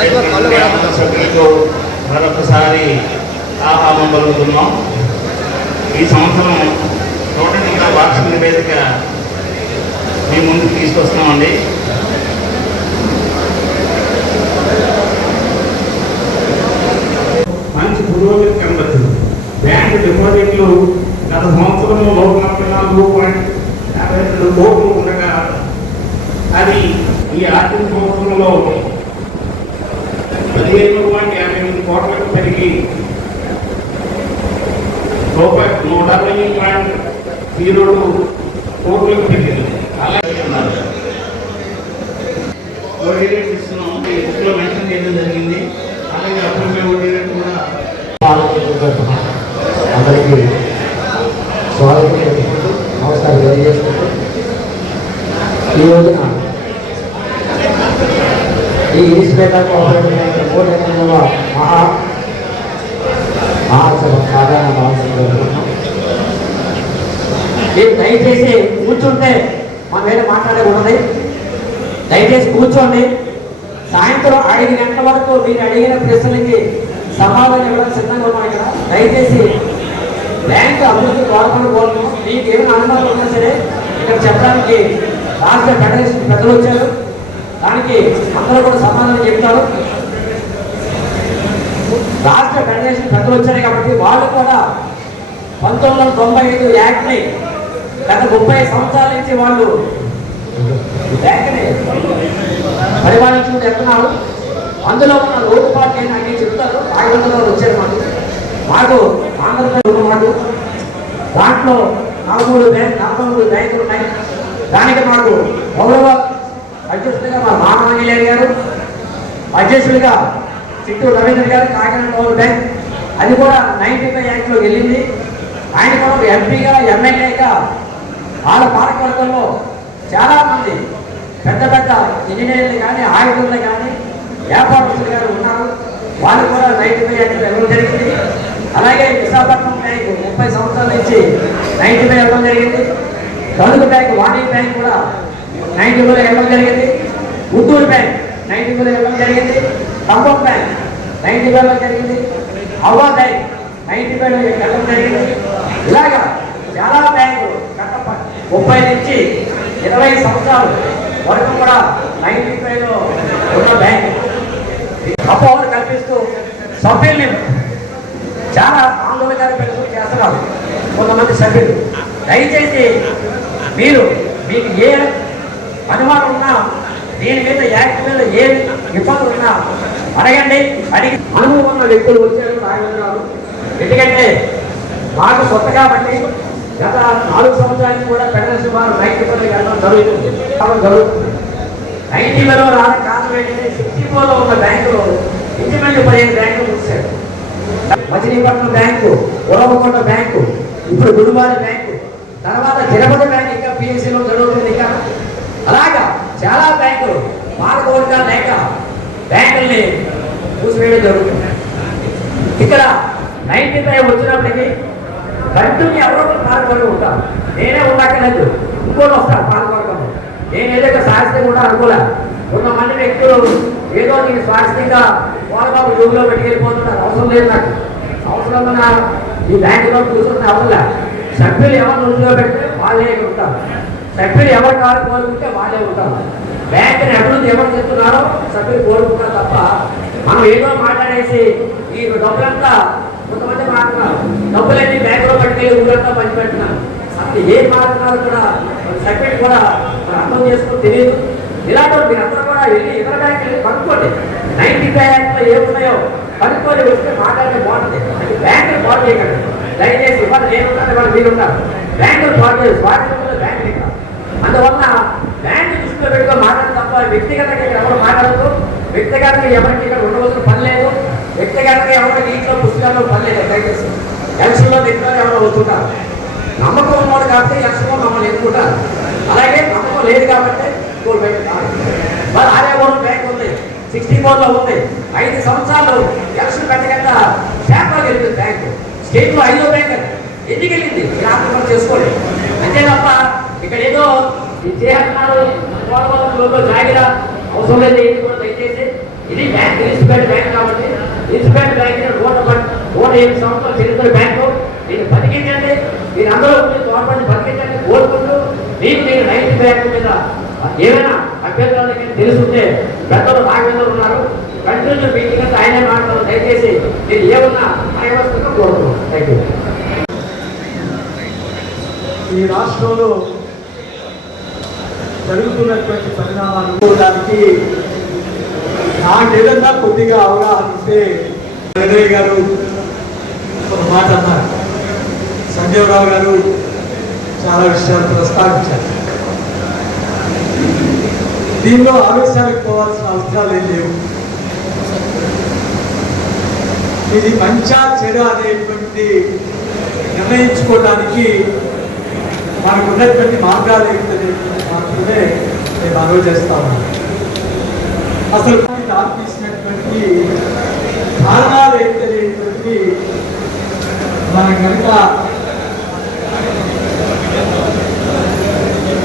సభ్యులకు మరొకసారి ఆహ్వానం పలుకుతున్నాం. ఈ సంవత్సరం 108వ వార్షిక నివేదిక మీ ముందుకు తీసుకొస్తున్నామండి. మంచి పురోగతి కనబడుతుంది. బ్యాంకు డిపాజిట్లు గత సంవత్సరం 144.52 కోట్లు ఉండగా అది ఈ ఆర్థిక సంవత్సరంలో 15.58 కోట్లకు పెరిగి ₹140.02 కోట్లకు పెరిగింది. అలాగే వడ్డీ రేట్ ఇస్తున్నాం, ఈ బుక్లో మెన్షన్ చేయడం జరిగింది. అలాగే అప్పుడు వడ్డీ రేట్ కూడా అందరికీ స్వాగతం చేసుకుంటూ నమస్కారం తెలియజేసుకుంటూ ఈ రోజున ఈ ఈస్ట్ బెంగాల్ కోఆపరేటివ్ బ్యాంక్ 108వ మహాసభ సాధారణ మహాసభ జరుపుకుంటున్నాం. మీరు దయచేసి కూర్చుంటే మన మీద మాట్లాడకూడదు. దయచేసి కూర్చోండి. సాయంత్రం 5 గంటల వరకు మీరు అడిగిన ప్రశ్నలకి సమాధానం ఇవ్వడానికి సిద్ధంగా ఉన్నాం. ఇక్కడ దయచేసి బ్యాంకు అభివృద్ధి కోరుకోవడం మీకు ఏమైనా అనుమానం ఉన్నా సరే ఇక్కడ చెప్పడానికి రాష్ట్ర ఫెడరేషన్ పెద్దలు వచ్చారు. దానికి అందరూ కూడా సమాధానం చెప్తారు. రాష్ట్ర ఫెడరేషన్ పెద్దలు వచ్చారు కాబట్టి వాళ్ళు కూడా 1995 యాక్ట్ని గత 30 సంవత్సరాల నుంచి వాళ్ళు బ్యాంకుని పరిపాలించుకుంటూ ఎత్తున్నారు. అందులో ఉన్న లోటుపాట్లు అన్ని చెప్తారు. రాఘవేంద్ర గారు వచ్చారు. మాకు ఆంధ్రప్రదేశ్ ఉన్నమాట. దాంట్లో 43 బ్యాంకులు ఉన్నాయి. దానికి మాకు గౌరవ అధ్యక్షుడిగా మా మానవీయులు గారు, అధ్యక్షుడిగా చిట్టూరు రవీంద్ర గారు, కాకినాడ పవర్ బ్యాంక్, అది కూడా 95 యాక్ట్లో వెళ్ళింది. ఆయన కూడా ఎంపీగా ఎమ్మెల్యేగా వాళ్ళ పాలకవర్గంలో చాలామంది పెద్ద పెద్ద ఇంజనీర్లు కానీ ఆయుధులు కానీ వ్యాపారస్తులు గారు ఉన్నారు. వాళ్ళు కూడా 95 యాక్ట్లో ఇవ్వడం జరిగింది. అలాగే విశాఖపట్నం బ్యాంకు 30 సంవత్సరాల నుంచి 95 ఇవ్వడం జరిగింది. తణుకు బ్యాంకు, వాణి బ్యాంక్ కూడా 90లో ఇవ్వడం జరిగింది. గుంటూరు బ్యాంక్ 90లో ఇవ్వడం జరిగింది. ఖమ్మం బ్యాంక్ 90లో ఇవ్వడం జరిగింది. అవ్వా బ్యాంక్ 95లో ఇవ్వడం జరిగింది. ఇలాగా చాలా బ్యాంకులు గత 30 నుంచి 20 సంవత్సరాలు వరకు కూడా 95లో ఉన్న బ్యాంకు అపోహలు కల్పిస్తూ సభ్యుల్ని చాలా ఆందోళనకారి పెట్టుకుని చేస్తున్నారు కొంతమంది సభ్యులు. దయచేసి మీకు ఏ అనుమానం ఉన్నా, దీని మీద యాక్ట్ మీద ఏ ఇబ్బందులు ఉన్నా అడగండి. అడిగి అనుభవం ఉన్న వ్యక్తులు వచ్చారు రాఘవేంద్రరావు. ఎందుకంటే మాకు కొత్త కాబట్టి గత 4 సంవత్సరానికి కూడా ఫెడరేషన్ వారు 90 వెళ్ళడం జరుగుతుంది. 90లో రావడం కారణం ఏంటంటే 64లో ఉన్న బ్యాంకులు ఇంచుమించు 15 బ్యాంకులు వచ్చారు. మచిలీపట్నం బ్యాంకు, ఉరవకొండ బ్యాంకు, ఇప్పుడు గురువారి బ్యాంకు, తర్వాత తిరుపతి బ్యాంక్ ఇంకా పిఎస్సీలో జరుగుతుంది. ఇంకా అలాగా చాలా బ్యాంకులు పాలకవర్గా లేక బ్యాంకుల్ని మూసివేయడం జరుగుతుంది. ఇక్కడ 95 వచ్చినప్పటికీ కంటిన్యూ ఎవరో పాలకవర్గం ఉంటారు. నేనే ఉండక్కర్లేదు, ఇంకోటి వస్తారు పాలకవర్గంలో. నేను ఏదైతే శాస్త్రం కూడా అనుకోలే. కొంతమంది వ్యక్తులు ఏదో నేను స్వాస్థ్యంగా వాళ్ళబాబు జోబులో పెట్టుకెళ్ళిపోతున్నారు. అవసరం లేదు. నాకు అవసరం ఉన్న ఈ బ్యాంకులో కూర్చుంటే అవసరం. సభ్యులు ఎవరు రోజులో పెడితే వాళ్ళే ఉంటారు. సభ్యులు ఎవరు కావాలి కోరుకుంటే వాళ్ళే ఉంటారు. బ్యాంకుని అభివృద్ధి ఎవరు చెప్తున్నారో సభ్యులు కోరుకుంటారు తప్ప మనం ఏదో మాట్లాడేసి ఈ డబ్బులంతా కొంతమంది మాట్లాడుతున్నారు. డబ్బులన్నీ బ్యాంకులో పట్టుకెళ్ళి ఊరంతా పంచిపెడుతున్నారు. అసలు ఏం మాట్లాడుతున్నారు కూడా సభ్యులు కూడా అర్థం చేసుకుని తెలియదు. ఇలాంటి మీరందరూ కూడా వెళ్ళి ఇతర బ్యాంకులు కనుక్కోండి. 95 యాక్ట్లో ఏమున్నాయో కనుక్కొని వస్తే మాట్లాడితే బాగుంటుంది. అది బ్యాంకులు పాటు చేయకండి దయచేసి. ఇవాళ నేనున్నాను, ఇవాళ మీరున్నారు. బ్యాంకులు పాటు చేయాలి. స్వాతంత్రంలో బ్యాంకులు ఇక్కడ. అందువలన బ్యాంకు దృష్టిలో పెట్టుకొని మాట్లాడదు తప్ప వ్యక్తిగతంగా ఎవరు మాట్లాడదు. వ్యక్తిగతంగా ఎవరికి ఇక్కడ ఉండవలసిన పని లేదు. వ్యక్తిగతంగా ఎవరికి ఇంట్లో పుస్తకాల్లో పని లేదు. దయచేసి ఎలక్షన్లో దగ్గర ఎవరో అవుతుంటారు. నమ్మకం ఉన్నాడు కాబట్టి ఎలక్షన్లో మమ్మల్ని ఎన్నుకుంటారు. అలాగే నమ్మకం లేదు కాబట్టి స్కూల్ బ్యాంక్ కాదు. మరి ఆర్యవరం బ్యాంక్ ఉంది, 64లో ఉంది. 5 సంవత్సరాలు ఎలక్షన్ పెట్టకుండా శాఖలో గెలిచింది బ్యాంకు. స్టేట్లో 5వ బ్యాంక్ ఎందుకు వెళ్ళింది? ఆత్మహత్య చేసుకోండి అంతే తప్ప ఇక్కడ ఏదో చేస్తున్నారు జాగిరా అవసరం లేదు. ఏంటి కూడా దయచేసి ఇది బ్యాంక్ మున్సిపల్ బ్యాంక్ కాబట్టి మున్సిపల్ బ్యాంక్ 108 సంవత్సరాల చరిత్ర బ్యాంకు. దీన్ని బతికించండి, మీరు అందరూ గవర్నమెంట్ బతికించండి కోరుకుంటూ మీకు నేను రైతు బ్యాంకు మీద ఏమైనా అభ్యంతరాలకి తెలుసుంటే పెద్దలు నాగేంద్ర ఉన్నారు, కంటిన్యూ మీటింగ్ అంటే ఆయనే మాట్లాడారు. దయచేసి నేను ఏమన్నా న్యాయవస్థగా కోరుతున్నాను. Thank you. ఈ రాష్ట్రంలో జరుగుతున్నటువంటి పరిణామాలు చూడడానికి నాకేదన్నా కొద్దిగా అవగాహన ఉంటే ఉదయ్ గారు ఒక మాట అన్నారు, సంజీవరావు గారు చాలా విషయాలు ప్రస్తావించారు. దీనిలో ఆవేశానికి పోవాల్సిన అవసరాలు ఏం లేవు. ఇది మంచా చెడ అనేటువంటి నిర్ణయించుకోవడానికి మనకు ఉన్నటువంటి మార్గాలు ఏమిటనేటువంటి మాత్రమే నేను మనవి చేస్తా ఉన్నాను. అసలు దారి తీసినటువంటి కారణాలు ఏమిటనేటువంటి మనం కనుక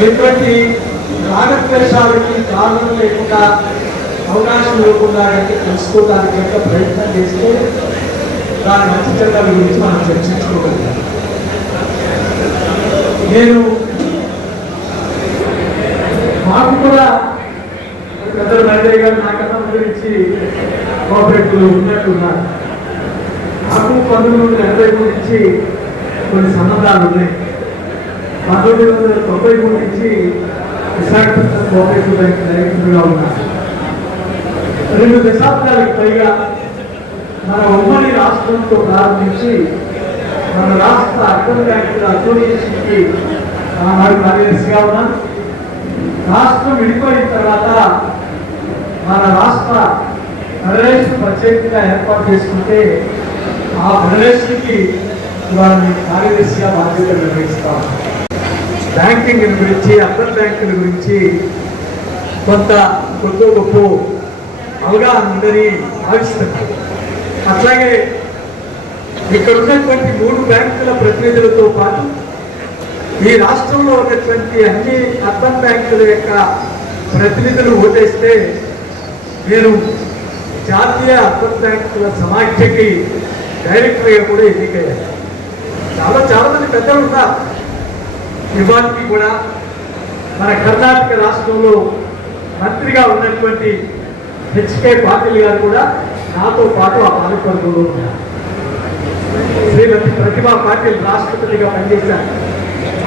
ఎటువంటి రాగద్వేషాలకి కారణం లేకుండా అవకాశం లేకుండా తెలుసుకోవడానికి యొక్క ప్రయత్నం చేస్తే దాని మంచి చెడ్డల గురించి మనం చర్చించుకోగలుగుతాం. నేను మాకు కూడా పెద్దలు నరేంద్ర గారు నాకన్నా గురించి కోఆపరేటివ్లు ఉన్నట్టున్నారు. నాకు 1980 నుంచి కొన్ని సంబంధాలు ఉన్నాయి. 1993 నుంచి విశాఖపట్నం కోఆపరేటివ్ బ్యాంక్ డైరెక్టర్గా ఉన్నారు. 2 దశాబ్దాలకు పైగా మన ఉమ్మడి రాష్ట్రంతో ప్రారంభించి మన రాష్ట్ర అర్బన్ బ్యాంకుల అసోసియేషన్కి ఆనాడు కార్యదర్శిగా ఉన్నాను. రాష్ట్రం విడిపోయిన తర్వాత మన రాష్ట్ర ఫెడరేషన్ ప్రత్యేకంగా ఏర్పాటు చేసుకుంటే ఆ ఫెడరేషన్కి ఇవాళ కార్యదర్శిగా బాధ్యతలు నిర్వహిస్తాం. బ్యాంకింగ్ గురించి, అర్బన్ బ్యాంకుల గురించి కొంత గొప్ప అవగాహన ఉందని భావిస్తున్నాం. అట్లాగే ఇక్కడ ఉన్నటువంటి 3 బ్యాంకుల ప్రతినిధులతో పాటు ఈ రాష్ట్రంలో ఉన్నటువంటి అన్ని అర్బన్ బ్యాంకుల యొక్క ప్రతినిధులు ఓటేస్తే నేను జాతీయ అర్బన్ బ్యాంకుల సమాఖ్యకి డైరెక్టర్గా కూడా ఎన్నికయ్యాను. చాలా మంది పెద్దలు ఉన్నారు. ఇవాళకి కూడా మన కర్ణాటక రాష్ట్రంలో మంత్రిగా ఉన్నటువంటి హెచ్కే పాటిల్ గారు కూడా నాతో పాటు ఆ పాలకవర్గంలో ఉన్నారు. శ్రీమతి ప్రతిభా పాటిల్ రాష్ట్రపతిగా పనిచేశారు.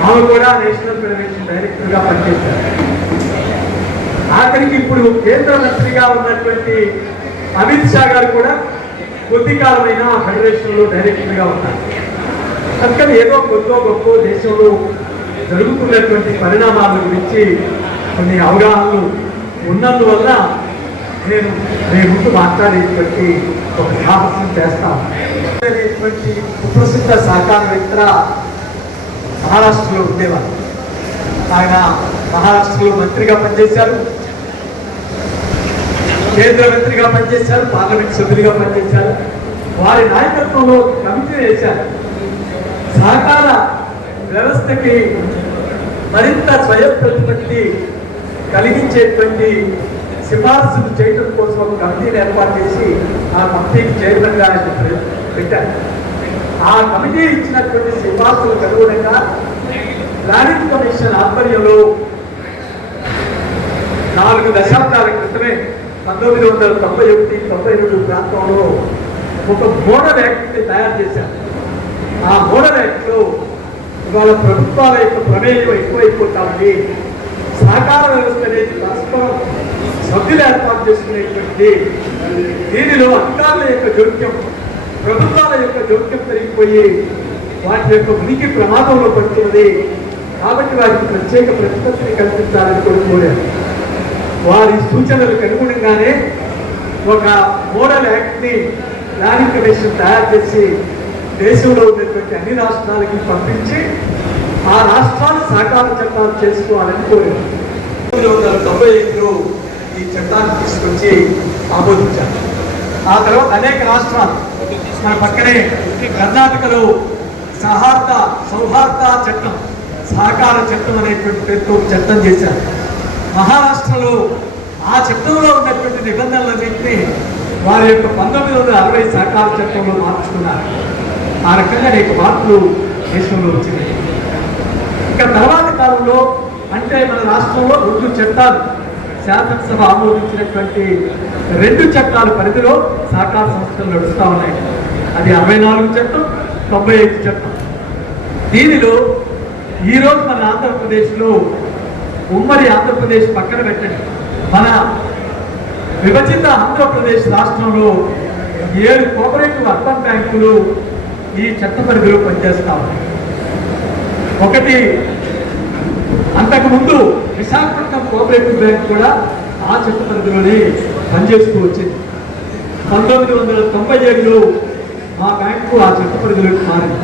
ఆమె కూడా నేషనల్ ఫెడరేషన్ డైరెక్టర్గా పనిచేశారు. ఆఖరికి ఇప్పుడు కేంద్ర మంత్రిగా ఉన్నటువంటి అమిత్ షా గారు కూడా కొద్ది కాలమైన ఫెడరేషన్లో డైరెక్టర్గా ఉన్నారు. అందుకని ఏదో గొప్ప దేశంలో జరుగుతున్నటువంటి పరిణామాల గురించి కొన్ని అవగాహనలు ఉన్నందువల్ల నేను ముందు మాట్లాడేటువంటి ఒక సాహసం చేస్తాను. అనేటువంటి సుప్రసిద్ధ సహకారవేత్త మహారాష్ట్రలో ఉండేవారు. ఆయన మహారాష్ట్రలో మంత్రిగా పనిచేశారు, కేంద్ర మంత్రిగా పనిచేశారు, పార్లమెంట్ సభ్యులుగా పనిచేశారు. వారి నాయకత్వంలో కమిటీ వేశారు. సహకార వ్యవస్థకి మరింత స్వయం ప్రతిపత్తి కలిగించేటువంటి సిఫార్సులు చేయడం కోసం ఒక కమిటీని ఏర్పాటు చేసి ఆ కమిటీకి చైర్మన్గా పెట్టారు. ఆ కమిటీ ఇచ్చినటువంటి సిఫార్సులకు అనుగుణంగా ప్లానింగ్ కమిషన్ ఆధ్వర్యంలో 4 దశాబ్దాల క్రితమే 1991-92 ప్రాంతంలో ఒక మోడల్ యాక్ట్ని తయారు చేశారు. ఆ మోడల్ యాక్ట్లో ఇవాళ ప్రభుత్వాల యొక్క ప్రమేయం ఎక్కువైపోతా ఉంది. సహకార వ్యవస్థ అనేది పరస్పరం సభ్యులు ఏర్పాటు చేసుకునేటువంటి దీనిలో అధికారుల యొక్క జోక్యం, ప్రభుత్వాల యొక్క జోక్యం పెరిగిపోయి వాటి యొక్క ఉనికి ప్రమాదంలో పడుతున్నది. కాబట్టి వారికి ప్రత్యేక ప్రతిపత్తిని కల్పించాలని కూడా కోరారు. వారి సూచనలకు అనుగుణంగానే ఒక మోడల్ యాక్ట్ని ప్లానింగ్ కమిషన్ తయారు చేసి దేశంలో ఉన్నటువంటి అన్ని రాష్ట్రాలకి పంపించి ఆ రాష్ట్రాలు సహకార చట్టాలు చేసుకోవాలని కోరారు. 1995లో ఈ చట్టాన్ని తీసుకొచ్చి ఆమోదించారు. ఆ తర్వాత అనేక రాష్ట్రాలు మన పక్కనే కర్ణాటకలో సౌహార్ద చట్టం, సహకార చట్టం అనేటువంటి పేరుతో చట్టం చేశారు. మహారాష్ట్రలో ఆ చట్టంలో ఉన్నటువంటి నిబంధనలన్నింటినీ వారి యొక్క 1960 సహకార చట్టంలో మార్చుకున్నారు. ఆ రకంగా అనేక మార్పులు దేశంలో వచ్చినాయి. ఇంకా తర్వాత కాలంలో అంటే మన రాష్ట్రంలో 2 చట్టాలు శాసనసభ ఆమోదించినటువంటి 2 చట్టాల పరిధిలో సహకార సంస్థలు నడుస్తూ ఉన్నాయి. అది 64 చట్టం, 95 చట్టం. దీనిలో ఈరోజు మన ఆంధ్రప్రదేశ్లో ఉమ్మడి ఆంధ్రప్రదేశ్ పక్కన పెట్టండి, మన విభజిత ఆంధ్రప్రదేశ్ రాష్ట్రంలో 7 కోఆపరేటివ్ అర్బన్ బ్యాంకులు ఈ చట్ట పరిధిలో పనిచేస్తా ఉన్నాయి. ఒకటి అంతకుముందు విశాఖపట్నం కోఆపరేటివ్ బ్యాంక్ కూడా ఆ చట్ట పరిధిలోనే పనిచేస్తూ వచ్చింది. 1997లో మా బ్యాంకు ఆ చట్ట పరిధిలోకి మారింది.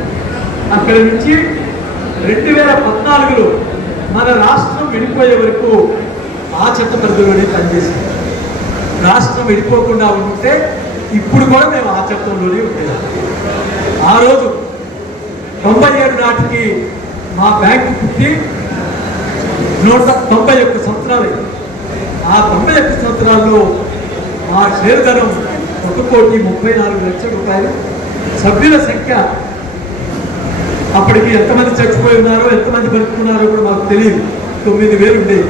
అక్కడి నుంచి 2014లో మన రాష్ట్రం విడిపోయే వరకు ఆ చట్ట పరిధిలోనే పనిచేసింది. రాష్ట్రం విడిపోకుండా ఉంటే ఇప్పుడు కూడా మేము ఆ చట్టంలోనే ఉండేది. ఆ రోజు 97 నాటికి మా బ్యాంకు పుట్టి 191 సంవత్సరాలు. ఆ 91 సంవత్సరాల్లో మా షేర్ ధనం 1,34,00,000 రూపాయలు. సభ్యుల సంఖ్య అప్పటికి ఎంతమంది చచ్చిపోయి ఉన్నారో ఎంతమంది బతుకున్నారో కూడా మాకు తెలియదు. 9,000 ఉండేది.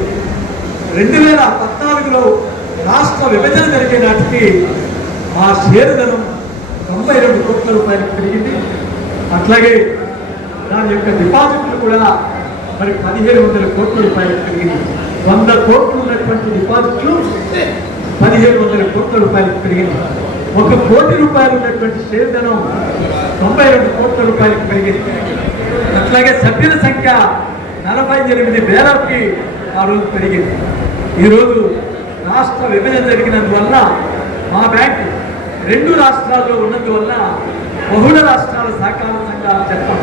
2014లో రాష్ట్ర విభజన జరిగే నాటికి మా షేర్ ధనం 92 కోట్ల రూపాయలకు పెరిగింది. అట్లాగే దాని యొక్క డిపాజిట్లు కూడా మరి 1,700 కోట్ల రూపాయలకు పెరిగింది. 100 కోట్లు ఉన్నటువంటి డిపాజిట్లు 1,700 కోట్ల రూపాయలకు పెరిగింది. 1 కోటి రూపాయలు ఉన్నటువంటి షేర్ ధనం 92 కోట్ల రూపాయలకు పెరిగింది. అట్లాగే సభ్యుల సంఖ్య 48,000కి ఆ రోజు పెరిగింది. ఈరోజు రాష్ట్ర విభజన జరిగినందువల్ల మా బ్యాంకు 2 రాష్ట్రాల్లో ఉన్నందువల్ల బహుళ రాష్ట్రాల సహకార సంఘాల చట్టం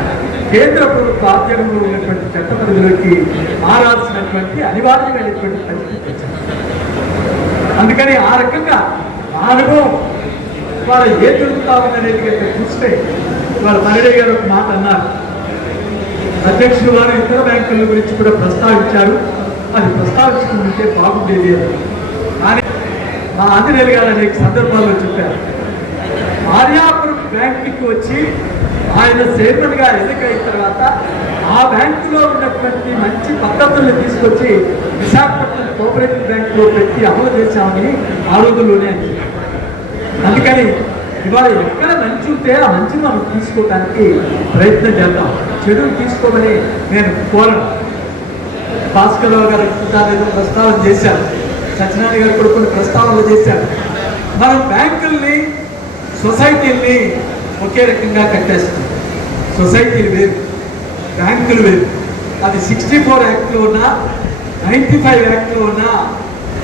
కేంద్ర ప్రభుత్వ ఆధ్వర్యంలో ఉన్నటువంటి చట్ట పరిధిలోకి మారాల్సినటువంటి అనివార్యమైనటువంటి పరిస్థితి వచ్చింది. అందుకని ఆ రకంగా ఆ అనుభవం ఇవాళ ఏం జరుగుతా ఉందనేది కనుక చూస్తే ఇవాళ మరడే గారు ఒక మాట అన్నారు. అధ్యక్షులు వారు ఇతర బ్యాంకుల గురించి కూడా ప్రస్తావించారు. అది ప్రస్తావించుకుంటే బాగుండేది అని. కానీ మా ఆంజనేయులు గారు అనేక సందర్భాల్లో చెప్పారు. ఆర్యాపురం బ్యాంకుకి వచ్చి ఆయన చైర్మన్గా ఎన్నికైన తర్వాత ఆ బ్యాంకులో ఉన్నటువంటి మంచి పద్ధతుల్ని తీసుకొచ్చి విశాఖపట్నం కోఆపరేటివ్ బ్యాంకులో పెట్టి అమలు చేశామని ఆ రోజుల్లోనే అని. అందుకని ఇవాళ ఎక్కడ మంచి ఉంటే ఆ మంచి మనం తీసుకోవడానికి ప్రయత్నం చేద్దాం. చెడును తీసుకోమని నేను కోరను. భాస్కరరావు గారు ఏదో ప్రస్తావన చేశారు, సత్యనారాయణ గారు కూడా కొన్ని ప్రస్తావనలు చేశారు. మనం బ్యాంకుల్ని సొసైటీల్ని ఒకే రకంగా కట్టేస్తాం. సొసైటీలు వేరు, బ్యాంకులు వేరు. అది 64 యాక్ట్లో ఉన్నా 95 యాక్ట్లో ఉన్నా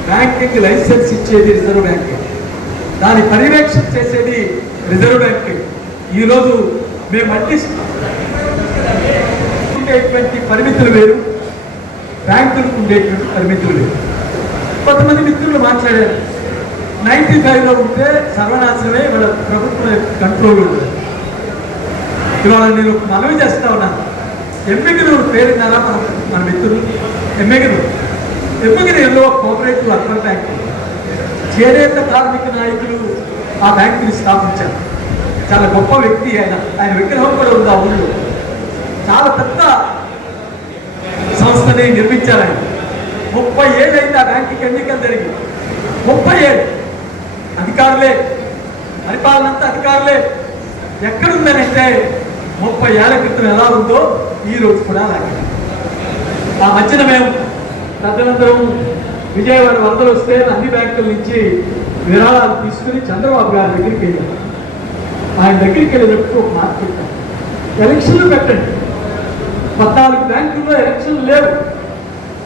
బ్యాంకింగ్ లైసెన్స్ ఇచ్చేది రిజర్వ్ బ్యాంక్, దాని పర్యవేక్షణ చేసేది రిజర్వ్ బ్యాంక్. ఈరోజు మేము ఉండేటువంటి పరిమితులు వేరు, బ్యాంకులకు ఉండేటువంటి పరిమితులు వేరు. కొంతమంది మిత్రులు మాట్లాడారు 95లో ఉంటే సర్వనాశనమే వాళ్ళ ప్రభుత్వం కంట్రోల్ ఉంటుంది. ఇవాళ నేను మనవి చేస్తా ఉన్నాను. ఎమ్మిగినూరు పేరున్నారా మన మిత్రులు? ఎమ్మిగినూరులో కోఆపరేటివ్ అర్బన్ బ్యాంక్ చేనేత కార్మిక నాయకులు ఆ బ్యాంకుని స్థాపించారు. చాలా గొప్ప వ్యక్తి ఆయన విగ్రహం కూడా ఉంది ఆ ఊళ్ళో. చాలా పెద్ద సంస్థని నిర్మించారు ఆయన. 30 ఏళ్ళు అయింది ఆ బ్యాంకుకి ఎన్నికలు జరిగి. 30 ఏళ్ళు అధికారులే, పరిపాలన అంతా అధికారులే. ఎక్కడుందనంటే 30 ఏళ్ల క్రితం ఎలా ఉందో ఈ రోజు కూడా అలాగే. ఆ మధ్యన మేము పెద్దలందరం విజయవాడ వరదలు వస్తే అన్ని బ్యాంకుల నుంచి విరాళాలు తీసుకుని చంద్రబాబు గారి దగ్గరికి వెళ్ళాం. ఆయన దగ్గరికి వెళ్ళేటప్పుడు ఒక మాట పెట్టాం, ఎలక్షన్లు పెట్టండి. 14 బ్యాంకుల్లో ఎలక్షన్లు లేవు,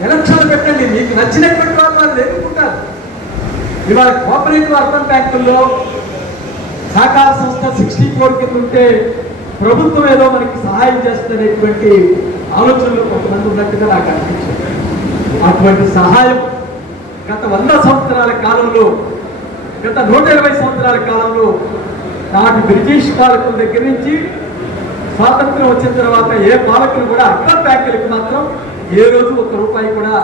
ఎలక్షన్లు పెట్టండి, మీకు నచ్చినటువంటి వాళ్ళు ఎన్నుకుంటారు. ఇవాళ కోఆపరేటివ్ అర్బన్ బ్యాంకుల్లో సహకార సంస్థ 64 కింద ఉంటే ప్రభుత్వం ఏదో మనకి సహాయం చేస్తున్నటువంటి ఆలోచనలు కొంతమంది ఉన్నట్టుగా నాకు అనిపించింది. అటువంటి సహాయం గత 100 సంవత్సరాల కాలంలో, గత 120 సంవత్సరాల కాలంలో నాటి బ్రిటిష్ పాలకుల దగ్గర నుంచి స్వాతంత్రం వచ్చిన తర్వాత ఏ పాలకులు కూడా అర్బన్ బ్యాంకులకు మాత్రం ఏ రోజు 1 రూపాయి కూడా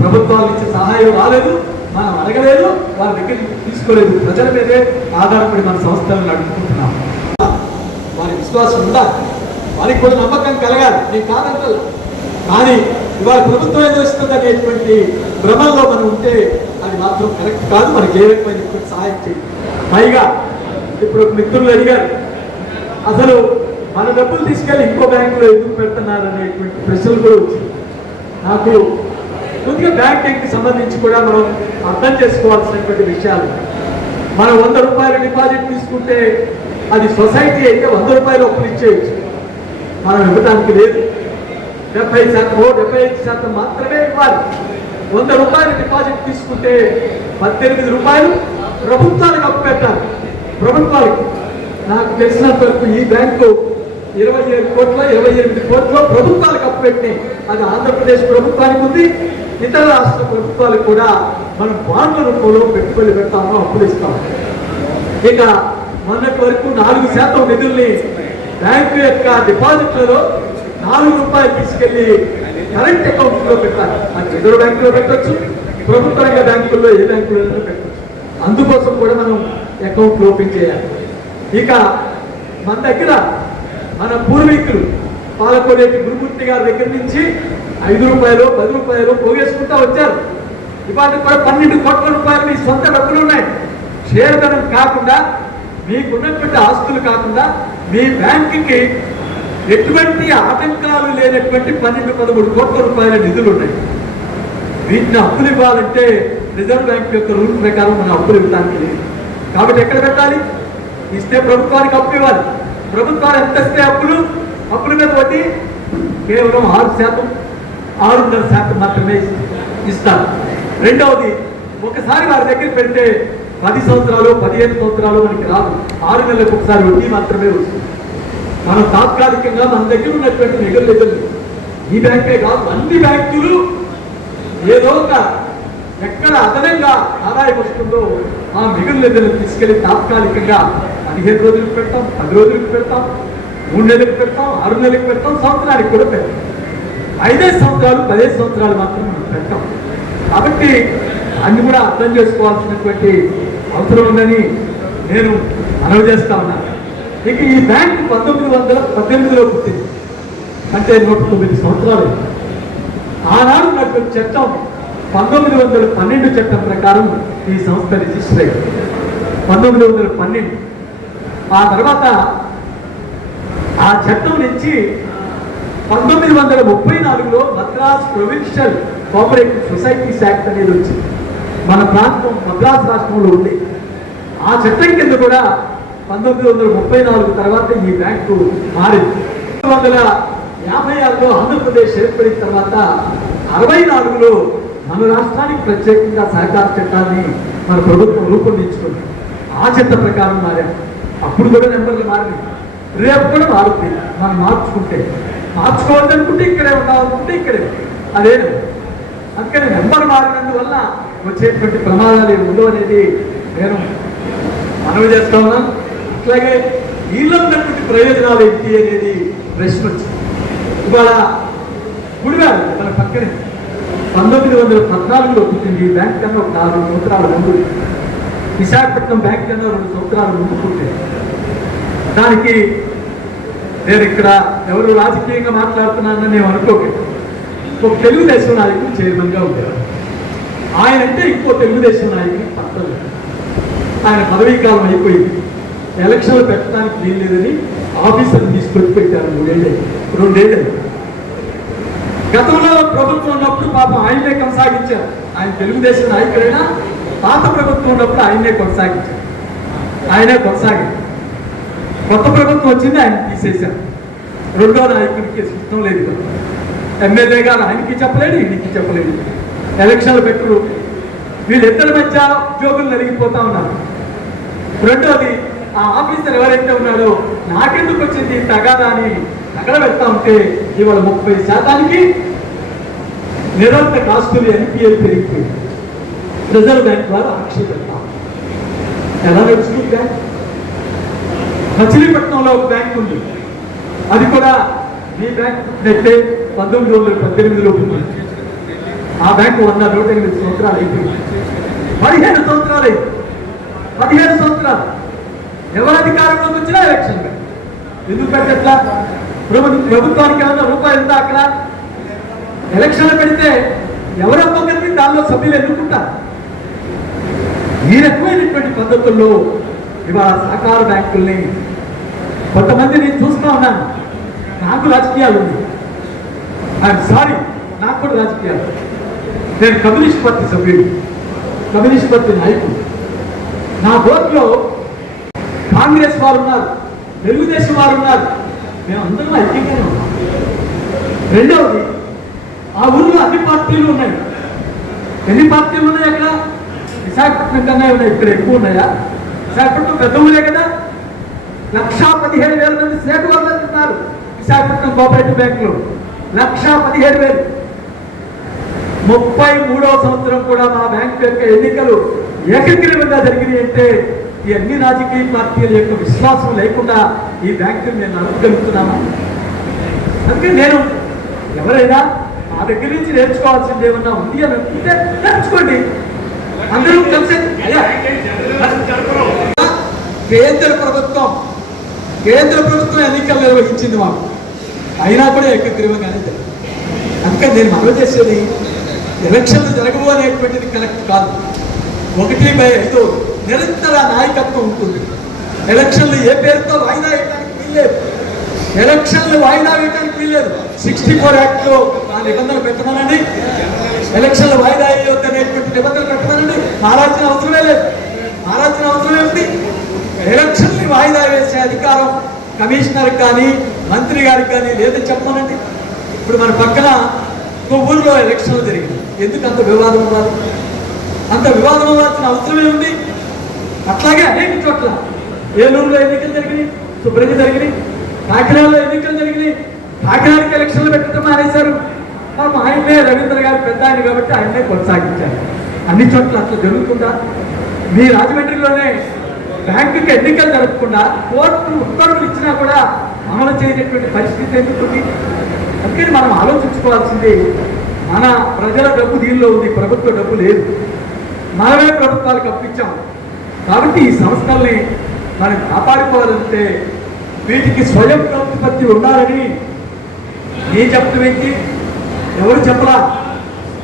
ప్రభుత్వాల నుంచి సహాయం రాలేదు. మనం అడగలేదు, వారి దగ్గర తీసుకోలేదు. ప్రజల మీదే ఆధారపడి మన సంస్థలను నడుపుకుంటున్నాం. వారి విశ్వాసం ఉండాలి, వారికి కూడా నమ్మకం కలగాలి. నేను కాదంటాను, కానీ ఇవాళ ప్రభుత్వం ఏదో ఇస్తుంది అనేటువంటి భ్రమంలో మనం ఉంటే అది మాత్రం కరెక్ట్ కాదు. మనకి ఏ రకమైనటువంటి సహాయం చేయాలి. పైగా ఇప్పుడు మిత్రులు అడిగారు, అసలు మన డబ్బులు తీసుకెళ్ళి ఇంకో బ్యాంకులో ఎందుకు పెడుతున్నారు అనేటువంటి ప్రశ్నలు కూడా వచ్చింది. నాకు కొద్దిగా బ్యాంకింగ్కి సంబంధించి కూడా మనం అర్థం చేసుకోవాల్సినటువంటి విషయాలు. మనం 100 రూపాయలు డిపాజిట్ తీసుకుంటే అది సొసైటీ అయితే 100 రూపాయలు అప్పులు ఇచ్చేయచ్చు. మనం ఇవ్వడానికి లేదు. 70% 75% మాత్రమే ఇవ్వాలి. 100 రూపాయలు డిపాజిట్ తీసుకుంటే 18 రూపాయలు ప్రభుత్వానికి అప్పు పెట్టాలి. ప్రభుత్వానికి నాకు తెలిసినంత వరకు ఈ బ్యాంకు 27 కోట్ల 28 కోట్ల ప్రభుత్వాలకు అప్పు పెట్టినాయి. అది ఆంధ్రప్రదేశ్ ప్రభుత్వానికి ఉంది, ఇతర రాష్ట్ర ప్రభుత్వాలకు కూడా మనం బాండ్ల రూపంలో పెట్టుబడి పెడతాము, అప్పులు ఇస్తాము. ఇక మొన్నటి వరకు 4% నిధుల్ని బ్యాంకు యొక్క డిపాజిట్లలో 4 రూపాయలు తీసుకెళ్లి కరెంట్ అకౌంట్ లో పెట్టాలి. అది రిజర్వ్ బ్యాంకులో పెట్టచ్చు, ప్రభుత్వ రంగ బ్యాంకుల్లో ఏ బ్యాంకులో పెట్టచ్చు. అందుకోసం కూడా మనం అకౌంట్ ఓపెన్ చేయాలి. ఇక మన దగ్గర మన పూర్వీకులు పాలకోనేటి గురుమూర్తి గారి దగ్గర నుంచి 5 రూపాయలు 10 రూపాయలు పోగేసుకుంటా వచ్చారు. ఇవాళ కూడా 12 కోట్ల రూపాయలు మీ సొంత డబ్బులు ఉన్నాయి. షేర్ ధనం కాకుండా, మీకున్నటువంటి ఆస్తులు కాకుండా, మీ బ్యాంకుకి ఎటువంటి ఆటంకాలు లేనటువంటి 12-13 కోట్ల రూపాయల నిధులు ఉన్నాయి. వీటిని అప్పులు ఇవ్వాలంటే రిజర్వ్ బ్యాంక్ యొక్క రూల్ ప్రకారం మనం అప్పులు ఇవ్వడానికి లేదు. కాబట్టి ఎక్కడ పెట్టాలి? ఇస్తే ప్రభుత్వానికి అప్పు ఇవ్వాలి. ప్రభుత్వాలు ఎంత ఇస్తే అప్పుల మీద వడ్డీ కేవలం 6%, 6.5% మాత్రమే ఇస్తారు. రెండవది, ఒకసారి వారి దగ్గర పెడితే 10 సంవత్సరాలు 15 సంవత్సరాలు మనకి రాదు. 6 నెలలకు ఒకసారి వడ్డీ మాత్రమే వస్తుంది. మనం తాత్కాలికంగా మన దగ్గర ఉన్నటువంటి మిగులు నిధులు, ఈ బ్యాంకే కాదు అన్ని బ్యాంకులు ఏదో ఒక ఎక్కడ అదనంగా ఆదాయం వస్తుందో ఆ మిగులు నిధులను తీసుకెళ్లి తాత్కాలికంగా 15 రోజులకు పెడతాం, 10 రోజులకు పెడతాం, 3 నెలలకు పెడతాం, 6 నెలలకు పెడతాం, సంవత్సరానికి కూడా పెడతాం. 5 సంవత్సరాలు 15 సంవత్సరాలు మాత్రం మనం పెట్టాం. కాబట్టి అన్ని కూడా అర్థం చేసుకోవాల్సినటువంటి అవసరం ఉందని నేను మనవి చేస్తా ఉన్నాను. ఇక ఈ బ్యాంకు 1918లో పుట్టింది, అంటే 109 సంవత్సరాలు. ఆనాడు ఉన్నటువంటి చట్టం 1912 చట్టం ప్రకారం ఈ సంస్థ రిజిస్టర్ అయింది. 1912. ఆ తర్వాత ఆ చట్టం నుంచి 1934లో Madras provincial cooperative societies act అనేది వచ్చింది. మన ప్రాంతం మద్రాస్ రాష్ట్రంలో ఉంది. ఆ చట్టం కింద కూడా 1934 తర్వాత ఈ బ్యాంకు మారింది. 1956లో ఆంధ్రప్రదేశ్ ఏర్పడిన తర్వాత 64లో మన రాష్ట్రానికి ప్రత్యేకంగా సహకార చట్టాన్ని మన ప్రభుత్వం రూపొందించుకుంది. ఆ చట్ట ప్రకారం మారాం. అప్పుడు కూడా నెంబర్లు మారింది, రేపు కూడా మారుతుంది. మనం మార్చుకోవాలనుకుంటే ఇక్కడే ఉండాలనుకుంటే ఇక్కడే అదే. అందుకని నెంబర్ మారినందువల్ల వచ్చేటువంటి ప్రమాదాలు ఉండవు అనేది నేను మనవి చేస్తా ఉన్నాను. అట్లాగే వీళ్ళు ఉన్నటువంటి ప్రయోజనాలు ఏంటి అనేది ప్రశ్న వచ్చింది. ఇవాళ గుడివాడ మన పక్కనే 1914లో పుట్టింది. ఈ బ్యాంక్ కన్నా ఒక 4 సంవత్సరాల ముందు, విశాఖపట్నం బ్యాంక్ కన్నా 2 సంవత్సరాల ముందు పుట్టింది. దానికి నేను ఇక్కడ ఎవరు రాజకీయంగా మాట్లాడుతున్నానని నేను అనుకోలేదు. ఒక తెలుగుదేశం నాయకుడు చైర్మన్గా ఉండేవారు. ఆయన అంటే ఇంకో తెలుగుదేశం నాయకుడికి పట్టదు. ఆయన పదవీ కాలం అయిపోయింది. ఎలక్షన్లు పెట్టడానికి వీల్లేదని ఆఫీసర్ని తీసుకొచ్చి పెట్టారు. 2 ఏళ్ళు. గతంలో ప్రభుత్వం ఉన్నప్పుడు పాపం ఆయనే కొనసాగించారు. ఆయన తెలుగుదేశం నాయకుడైనా పాత ప్రభుత్వం ఉన్నప్పుడు ఆయనే కొనసాగించారు. కొత్త ప్రభుత్వం వచ్చింది, ఆయన తీసేశారు. రెండో నాయకుడికి ఇష్టం లేదు. ఎమ్మెల్యే గారు ఆయనకి చెప్పలేడు, ఈయనకి చెప్పలేడు. ఎలక్షన్లు పెట్టరు. వీళ్ళిద్దరి మధ్య ఉద్యోగులు నలిగిపోతా ఉన్నారు. రెండోది, ఆ ఆఫీసర్ ఎవరైతే ఉన్నాడో నాకెందుకు వచ్చింది తగాదా అని తగలబెడతా ఉంటే ఇవాళ 30% నిరంతర ఆస్తులు ఎన్పిఎల్ పెరిగిపోయింది. రిజర్వ్ బ్యాంక్ వారు ఆక్షేపిస్తాం. ఎలా నడుస్తుంది బ్యాంక్? మచిలీపట్నంలో ఒక బ్యాంక్ ఉంది. అది కూడా మీ బ్యాంక్ అయితే 1918లో ఉంది. ఆ బ్యాంకు 108 సంవత్సరాలు అయిపోయింది. 15 సంవత్సరాలు అయింది. 15 సంవత్సరాలు ఎవరు అధికారంలోకి వచ్చినా ఎలక్షన్ ఎందుకు పెట్టట్లా? ప్రభుత్వానికి ఏమన్నా రూపాయలు ఉందా అక్కడ? ఎలక్షన్లు పెడితే ఎవరో ఒకరికి దానిలో సభ్యులు ఎన్నుకుంటారు. ఈ రకమైనటువంటి పద్ధతుల్లో ఇవాళ సహకార బ్యాంకుల్ని కొంతమంది నేను చూస్తూ ఉన్నాను. నాకు రాజకీయాలు ఉంది, ఐఎమ్ సారీ, నాకు కూడా రాజకీయాలు. నేను కమ్యూనిస్ట్ పార్టీ సభ్యుడు, కమ్యూనిస్ట్ పార్టీ నాయకుడు. నా బోర్డులో కాంగ్రెస్ వారు ఉన్నారు, తెలుగుదేశం వారు ఉన్నారు. మేమందరం ఐక్యంగానే ఉన్నాం. రెండవది, ఆ ఊళ్ళో అన్ని పార్టీలు ఉన్నాయి. ఎన్ని పార్టీలు ఉన్నాయి అక్కడ? విశాఖపట్నం కన్నా ఉన్నాయి, ఇక్కడ ఎక్కువ ఉన్నాయా? విశాఖపట్నం పెద్ద ఊరే కదా. 1,17,000 మంది స్టేట్ వర్కర్స్ ఉన్నారు విశాఖపట్నం కోఆపరేటివ్ బ్యాంకులో. 1,17,000. 33వ సంవత్సరం కూడా మా బ్యాంకు యొక్క ఎన్నికలు ఏకగ్రీవంగా జరిగినాయి అంటే ఈ అన్ని రాజకీయ పార్టీల యొక్క విశ్వాసం లేకుండా ఈ బ్యాంకుని నేను నడపగలుగుతున్నాను. అందుకే నేను ఎవరైనా మా దగ్గర నుంచి నేర్చుకోవాల్సింది ఏమన్నా ఉంది అని అనుకుంటే నేర్చుకోండి. అందరూ కలిసి కేంద్ర ప్రభుత్వం ఎన్నికలు నిర్వహించింది మాకు, అయినా కూడా ఏకగ్రీవంగానే జరిగింది. అందుకని నేను మనవి చేసేది ఎలక్షన్లు జరగవు అనేటువంటిది కరెక్ట్ కాదు. 1/5 నిరంతర నాయకత్వం ఉంటుంది. ఎలక్షన్లు ఏ పేరుతో వాయిదా వేయడానికి వీల్లేదు. ఎలక్షన్లు వాయిదా వేయడానికి వీల్లేదు. 64 యాక్ట్లో ఆ నిబంధనలు పెట్టమనండి. ఎలక్షన్లు వాయిదా వేయవద్దు అనేటువంటి నిబంధనలు పెట్టమనండి. మారాల్సిన అవసరమే లేదు. మారాల్సిన అవసరం ఏమిటి? ఎలక్షన్ని వాయిదా వేసే అధికారం కమిషనర్ కానీ మంత్రి గారికి కానీ లేదని చెప్పమనండి. ఇప్పుడు మన పక్కన కొవ్వూరులో ఎలక్షన్లు జరిగింది. ఎందుకు అంత వివాదం అవ్వాలి? అంత వివాదం అవ్వాల్సిన అవసరమే ఉంది. అట్లాగే అనేక చోట్ల ఏలూరులో ఎన్నికలు జరిగినాయి, శుభ్రంగా జరిగినాయి. కాకినాడలో ఎన్నికలు జరిగినాయి. కాకినాడకి ఎలక్షన్లు పెట్టడం మానేశారు. మా ఆయనే రవీంద్ర గారు పెద్ద ఆయన కాబట్టి ఆయనే కొనసాగించారు. అన్ని చోట్ల అట్లా జరుగుతుందా? మీ రాజమండ్రిలోనే బ్యాంకుకి ఎన్నికలు జరగకుండా కోర్టు ఉత్తర్వులు ఇచ్చినా కూడా అమలు చేయనటువంటి పరిస్థితి ఎందుకుంది? అందుకని మనం ఆలోచించుకోవాల్సింది, మన ప్రజల డబ్బు దీనిలో ఉంది, ప్రభుత్వ డబ్బు లేదు. మనమే ప్రభుత్వాలకు అప్పించాం. కాబట్టి ఈ సంస్థల్ని మనం కాపాడుకోవాలంటే వీటికి స్వయం ప్రతిపత్తి ఉండాలని నేను చెప్పడం ఎవరు చెప్పరా?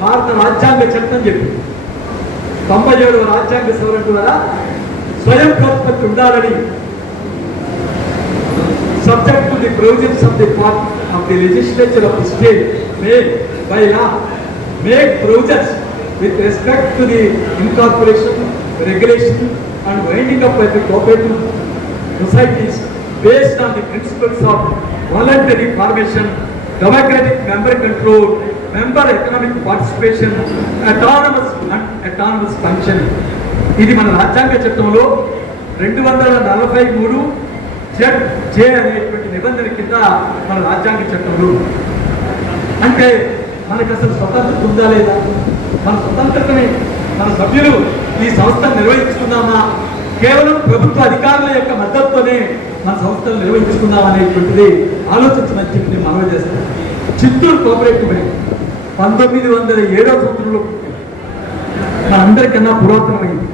భారత రాజ్యాంగ చట్టం చెప్పి 97వ రాజ్యాంగ సవరణ ద్వారా స్వయం ప్రతిపత్తి ఉండాలని, subject to the provisions of the part of the legislature of the state may by law make provisions with respect to the incorporation, regulation and winding up by the cooperative societies based on the principles of voluntary formation, democratic member control, member economic participation, autonomous function. ఇది మన రాజ్యాంగ చట్టంలో 243 జే అనేటువంటి నిబంధన కింద మన రాజ్యాంగ చట్టంలో. అంటే మనకు అసలు స్వతంత్రత ఉందా లేదా? మన స్వతంత్రతని మన సభ్యులు ఈ సంస్థను నిర్వహించుకున్నామా? కేవలం ప్రభుత్వ అధికారుల యొక్క మద్దతుతోనే మన సంస్థలు నిర్వహించుకున్నాం అనేటువంటిది ఆలోచించమని చెప్పి నేను మనవి చేస్తాను. చిత్తూరు కోఆపరేటివ్ బ్యాంక్ 1907వ సంవత్సరంలో మనందరికన్నా పురాతనమైంది.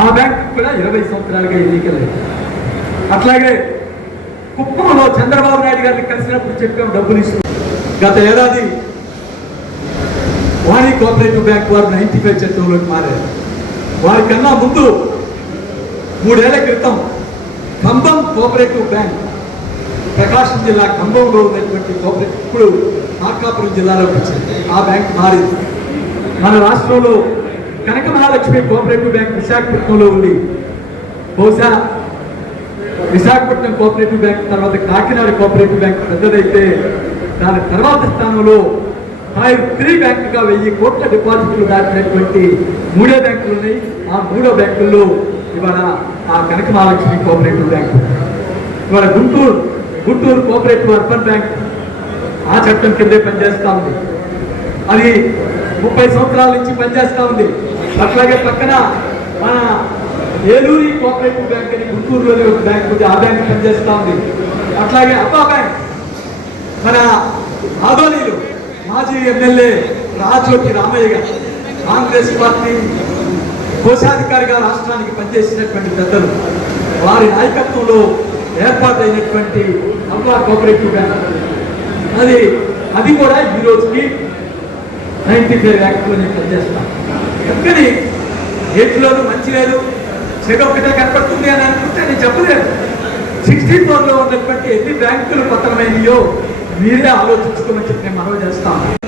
ఆ బ్యాంక్ కూడా 20 సంవత్సరాలుగా ఎన్నికలేదు. అట్లాగే కుప్పంలో చంద్రబాబు నాయుడు గారిని కలిసినప్పుడు చెప్పాం డబ్బులు ఇస్తూ. గత ఏడాది వాణి కోఆపరేటివ్ బ్యాంక్ వారు 95 చట్టంలోకి మారారు. వారికన్నా ముందు 3 ఏళ్ల క్రితం ఖమ్మం కోఆపరేటివ్ బ్యాంక్, ప్రకాశం జిల్లా ఖమ్మంలో ఉన్నటువంటి కోఆపరేటివ్ ఇప్పుడు మార్కాపురం జిల్లాలోకి వచ్చింది. ఆ బ్యాంక్ మారింది. మన రాష్ట్రంలో కనక మహాలక్ష్మి కోఆపరేటివ్ బ్యాంక్ విశాఖపట్నంలో ఉంది. బహుశా విశాఖపట్నం కోఆపరేటివ్ బ్యాంక్ తర్వాత కాకినాడ కోఆపరేటివ్ బ్యాంక్ పెద్దదైతే దాని తర్వాత స్థానంలో టైర్ 3 బ్యాంకుగా 1000 కోట్ల డిపాజిట్లు దాటినటువంటి 3 బ్యాంకులు ఉన్నాయి. ఆ 3 బ్యాంకుల్లో ఇవాళ ఆ కనక మహాలక్ష్మి కోఆపరేటివ్ బ్యాంకు, ఇవాళ గుంటూరు కోఆపరేటివ్ అర్బన్ బ్యాంక్ ఆ చట్టం కిందే పనిచేస్తూ ఉంది. అది 30 సంవత్సరాల నుంచి పనిచేస్తూ ఉంది. అట్లాగే పక్కన మన ఏలూరి కోఆపరేటివ్ బ్యాంక్ అని గుంటూరులోని ఒక బ్యాంక్ ఉంది, ఆ బ్యాంక్ పనిచేస్తూ ఉంది. అట్లాగే అబ్బా బ్యాంక్ మన ఆదోనిలో మాజీ ఎమ్మెల్యే రాజోటి రామయ్య గారు కాంగ్రెస్ పార్టీ కోశాధికారిగా రాష్ట్రానికి పనిచేసినటువంటి పెద్దలు వారి నాయకత్వంలో ఏర్పాటైనటువంటి నల్లా కోఆపరేటివ్ బ్యాంక్ అది కూడా ఈ రోజుకి 95 యాక్ట్లోనే పనిచేస్తాం. ఎందుకని ఏటిలోనూ మంచి లేదు, చెడు ఒకటే కనపడుతుంది అని అనుకుంటే నేను చెప్పలేదు. 64లో ఉన్నటువంటి ఎన్ని బ్యాంకులు పతనమైనయో మీరే ఆలోచించుకోమని చెప్పి నేను మనవి చేస్తాను.